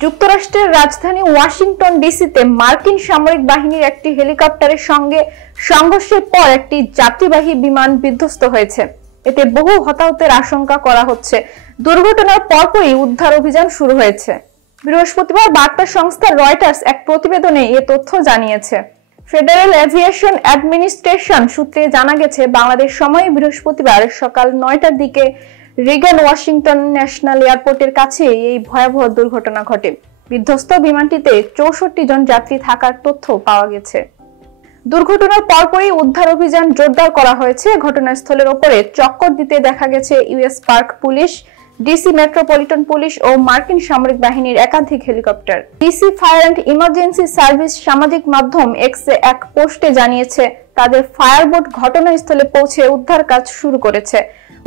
যুক্তরাষ্ট্রের রাজধানী ওয়াশিংটন ডিসিতে মার্কিন সামরিক বাহিনীর একটি হেলিকপ্টারের সঙ্গে সংঘর্ষের পর একটি যাত্রীবাহী বিমান বিধ্বস্ত হয়েছে। এতে বহু হতাহতের আশঙ্কা করা হচ্ছে। দুর্ঘটনার পরপরই উদ্ধার অভিযান শুরু হয়েছে। বৃহস্পতিবার বার্তা সংস্থা রয়টার্স এক প্রতিবেদনে এ তথ্য জানিয়েছে। ফেডারেল এভিয়েশন অ্যাডমিনিস্ট্রেশন সূত্রে জানা গেছে, বাংলাদেশ সময় বৃহস্পতিবার সকাল 9টার দিকে রিগান ওয়াশিংটন ন্যাশনাল এয়ারপোর্টের কাছে এই ভয়াবহ দুর্ঘটনা ঘটে। বিধ্বস্ত বিমানটিতে 64 জন যাত্রী থাকার তথ্য পাওয়া গেছে। দুর্ঘটনার পরপরই উদ্ধার অভিযান জোরদার করা হয়েছে। ঘটনাস্থলের ওপরে চক্কর দিতে দেখা গেছে US Park Police, DC Metropolitan Police ও মার্কিন সামরিক বাহিনীর একাধিক helicopter. DC fire and emergency service সামাজিক মাধ্যম এক্সে এক পোস্টে জানিয়েছে, তাদের ফায়ারবোট ঘটনাস্থলে পৌঁছে উদ্ধার কাজ শুরু করেছে।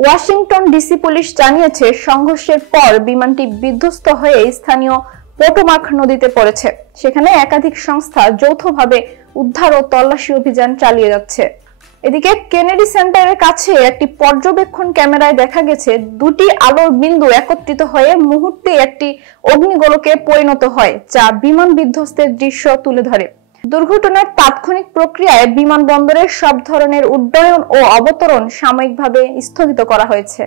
ওয়াশিংটন ডিসি পুলিশ জানিয়েছে, সংঘর্ষের পর বিমানটি বিধ্বস্ত হয়ে স্থানীয় পোটোমাক নদীতে পড়েছে। সেখানে একাধিক সংস্থা যৌথভাবে উদ্ধার ও তল্লাশি অভিযান চালিয়ে যাচ্ছে। এদিকে কেনেডি সেন্টারের কাছে একটি পর্যবেক্ষণ ক্যামেরায় দেখা গেছে, দুটি আলোর বিন্দু একত্রিত হয়ে মুহূর্তে একটি অগ্নিগোলকে পরিণত হয়, যা বিমান বিধ্বস্তের দৃশ্য তুলে ধরে। দুর্ঘটনার তাৎক্ষণিক প্রক্রিয়ায় বিমানবন্দরের সব ধরনের উড্ডয়ন ও অবতরণ সাময়িকভাবে স্থগিত করা হয়েছে।